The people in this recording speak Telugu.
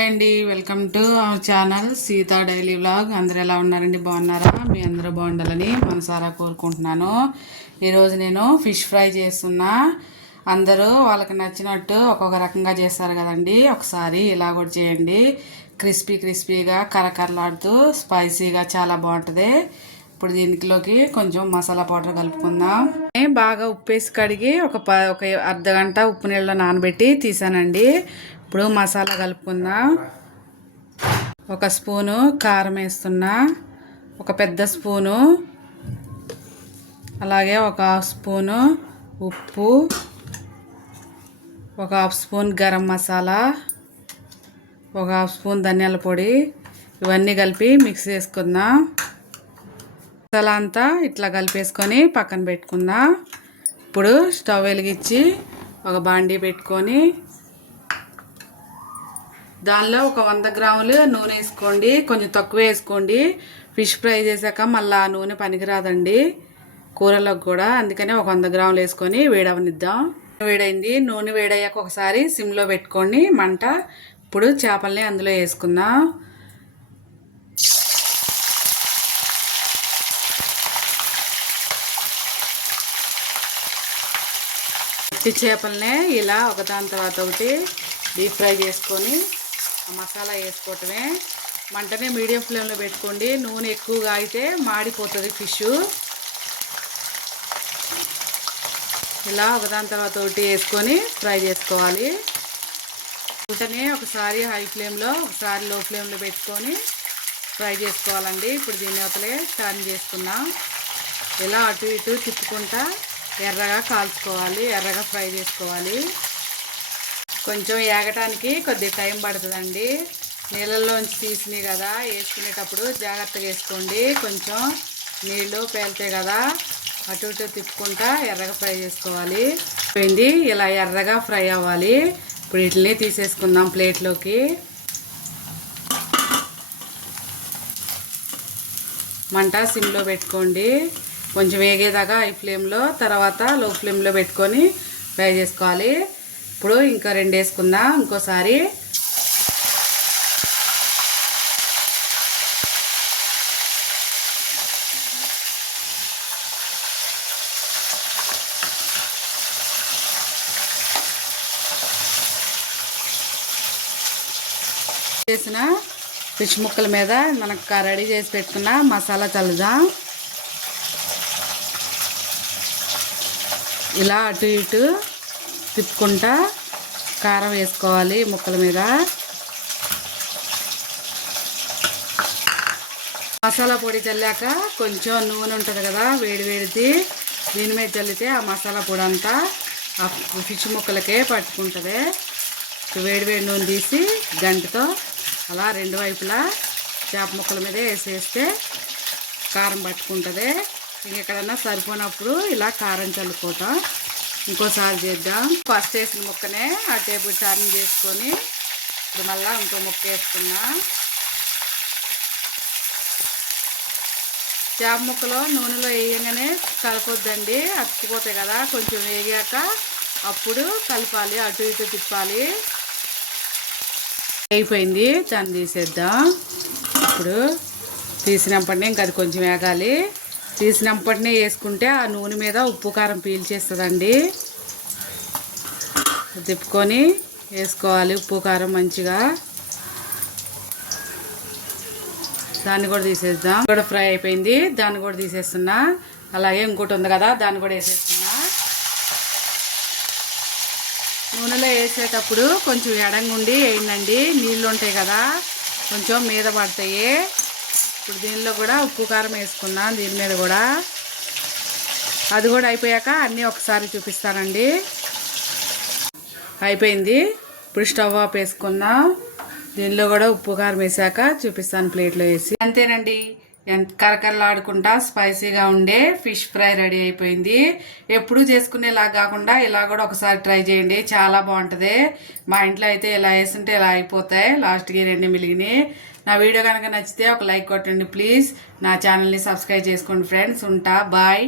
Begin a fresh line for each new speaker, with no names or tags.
హాయ్ అండి welcome to our channel Sita daily vlog. అందరు ఎలా ఉన్నారండి? బాగున్నారా? మీ అందరూ బాగుండాలని మనసారా కోరుకుంటున్నాను. ఈరోజు నేను ఫిష్ ఫ్రై చేస్తున్నా. అందరూ వాళ్ళకి నచ్చినట్టు ఒక్కొక్క రకంగా చేస్తారు కదండి. ఒకసారి ఇలా కూడా చేయండి. క్రిస్పీ క్రిస్పీగా కరకరలాడుతూ స్పైసీగా చాలా బాగుంటుంది. ఇప్పుడు దీనిలోకి కొంచెం మసాలా పౌడర్ కలుపుకుందాం. బాగా ఉప్పేసి కడిగి ఒక ప ఒక అర్ధ గంట ఉప్పు నీళ్ళలో నానబెట్టి తీసానండి. ఇప్పుడు మసాలా కలుపుకుందాం. ఒక స్పూను కారం వేస్తున్నా. ఒక పెద్ద స్పూను. అలాగే ఒక హాఫ్ స్పూను ఉప్పు. ఒక హాఫ్ స్పూన్ గరం మసాలా. ఒక హాఫ్ స్పూన్ ధనియాల పొడి. ఇవన్నీ కలిపి మిక్స్ చేసుకుందాం. మసాలా అంతా ఇట్లా కలిపేసుకొని పక్కన పెట్టుకుందాం. ఇప్పుడు స్టవ్ వెలిగించి ఒక బాండీ పెట్టుకొని దానిలో ఒక వంద గ్రాములు నూనె వేసుకోండి. కొంచెం తక్కువ వేసుకోండి. ఫిష్ ఫ్రై చేశాక మళ్ళీ ఆ నూనె పనికిరాదండి కూరలకు కూడా. అందుకనే ఒక వంద గ్రాములు వేసుకొని వేడవనిద్దాం. వేడైంది. నూనె వేడయ్యాక ఒకసారి సిమ్లో పెట్టుకోండి. మంట. ఇప్పుడు చేపల్ని అందులో వేసుకుందాం. చేపలనే ఇలా ఒకదాని తర్వాత ఒకటి డీప్ ఫ్రై చేసుకొని మసాలా వేసుకోవటమే. మంటనే మీడియం ఫ్లేమ్లో పెట్టుకోండి. నూనె ఎక్కువగా అయితే మాడిపోతుంది ఫిష్. ఇలా ఒకదాని తర్వాత ఒకటి వేసుకొని ఫ్రై చేసుకోవాలి. వెంటనే ఒకసారి హై ఫ్లేమ్లో ఒకసారి లో ఫ్లేమ్లో పెట్టుకొని ఫ్రై చేసుకోవాలండి. ఇప్పుడు దీని అవతలే టర్న్ చేసుకున్నాం ఇలా అటు ఇటు తిప్పుకుంటా ఎర్రగా కాల్చుకోవాలి ఎర్రగా ఫ్రై చేసుకోవాలి. కొంచెం ఏగటానికి కొద్దిగా టైం పడుతుందండి. నీళ్ళల్లోంచి తీసినాయి కదా వేసుకునేటప్పుడు జాగ్రత్తగా వేసుకోండి. కొంచెం నీళ్ళు పేలుతాయి కదా అటు ఇటు తిప్పుకుంటా ఎర్రగా ఫ్రై చేసుకోవాలి. పోయింది ఇలా ఎర్రగా ఫ్రై అవ్వాలి. ఇప్పుడు వీటిని తీసేసుకుందాం ప్లేట్లోకి. మంట సిమ్లో పెట్టుకోండి. కొంచెం వేగేదాకా హై ఫ్లేమ్లో తర్వాత లో ఫ్లేమ్లో పెట్టుకొని ఫ్రై చేసుకోవాలి. ఇప్పుడు ఇంకా రెండు వేసుకుందాం. ఇంకోసారి. చేసిన ఫిష్ ముక్కల మీద మనకు రెడీ చేసి పెట్టుకున్న మసాలా చల్లుదాం. ఇలా అటు ఇటు తిప్పుకుంటా కారం వేసుకోవాలి ముక్కల మీద. మసాలా పొడి చల్లాక కొంచెం నూనె ఉంటుంది కదా వేడి వేడిది. దీని మీద చల్లితే ఆ మసాలా పొడి అంతా ఆ ఫిష్ ముక్కలకే పట్టుకుంటుంది. వేడి వేడి నూనె తీసి గంటతో అలా రెండు వైపులా చేప ముక్కల మీద వేసేస్తే కారం పట్టుకుంటుంది. ఇంకెక్కడన్నా సరిపోయినప్పుడు ఇలా కారం చల్లుకోవటం. ఇంకోసారి చేద్దాం. ఫస్ట్ వేసిన ముక్కనే ఆ టేబుల్ టర్న్ చేసుకొని ఇప్పుడు మళ్ళీ ఇంకో ముక్క వేసుకున్నా. చేప ముక్కలో నూనెలో వేయగానే కలపొద్దండి. అతికిపోతాయి కదా కొంచెం వేగాక అప్పుడు కలపాలి అటు ఇటు తిప్పాలి. అయిపోయింది. దాన్ని తీసేద్దాం. ఇప్పుడు తీసినప్పటినీ ఇంకా అది కొంచెం వేగాలి. తీసినప్పటినే వేసుకుంటే ఆ నూనె మీద ఉప్పు కారం పీల్చేస్తుందండి. తిప్పుకొని వేసుకోవాలి ఉప్పు కారం మంచిగా. దాన్ని కూడా తీసేద్దాం. కూడా ఫ్రై అయిపోయింది. దాన్ని కూడా తీసేస్తున్నా. అలాగే ఇంకోటి ఉంది కదా దాన్ని కూడా వేసేస్తున్నా. నూనెలో వేసేటప్పుడు కొంచెం ఎడంగుండి వేయండి నీళ్ళు ఉంటాయి కదా కొంచెం మీద పడతాయి. ఇప్పుడు దీనిలో కూడా ఉప్పు కారం వేసుకున్నాను దీని మీద కూడా. అది కూడా అయిపోయాక అన్నీ ఒకసారి చూపిస్తానండి. అయిపోయింది. ఇప్పుడు స్టవ్ ఆఫ్ వేసుకున్నాం. దీనిలో కూడా ఉప్పు కారం వేసాక చూపిస్తాను ప్లేట్లో వేసి. అంతేనండి. ఎంత కరకరలాడుకుంటా స్పైసీగా ఉండే ఫిష్ ఫ్రై రెడీ అయిపోయింది. ఎప్పుడు చేసుకునేలా కాకుండా ఇలా కూడా ఒకసారి ట్రై చేయండి. చాలా బాగుంటుంది. మా ఇంట్లో అయితే ఇలా వేస్తుంటే ఇలా అయిపోతాయి. లాస్ట్కి రెండు మిలిగిని నా వీడియో కనుక నచ్చితే ఒక లైక్ కొట్టండి ప్లీజ్. నా ఛానల్ని సబ్స్క్రైబ్ చేసుకోండి ఫ్రెండ్స్. ఉంటా. బాయ్.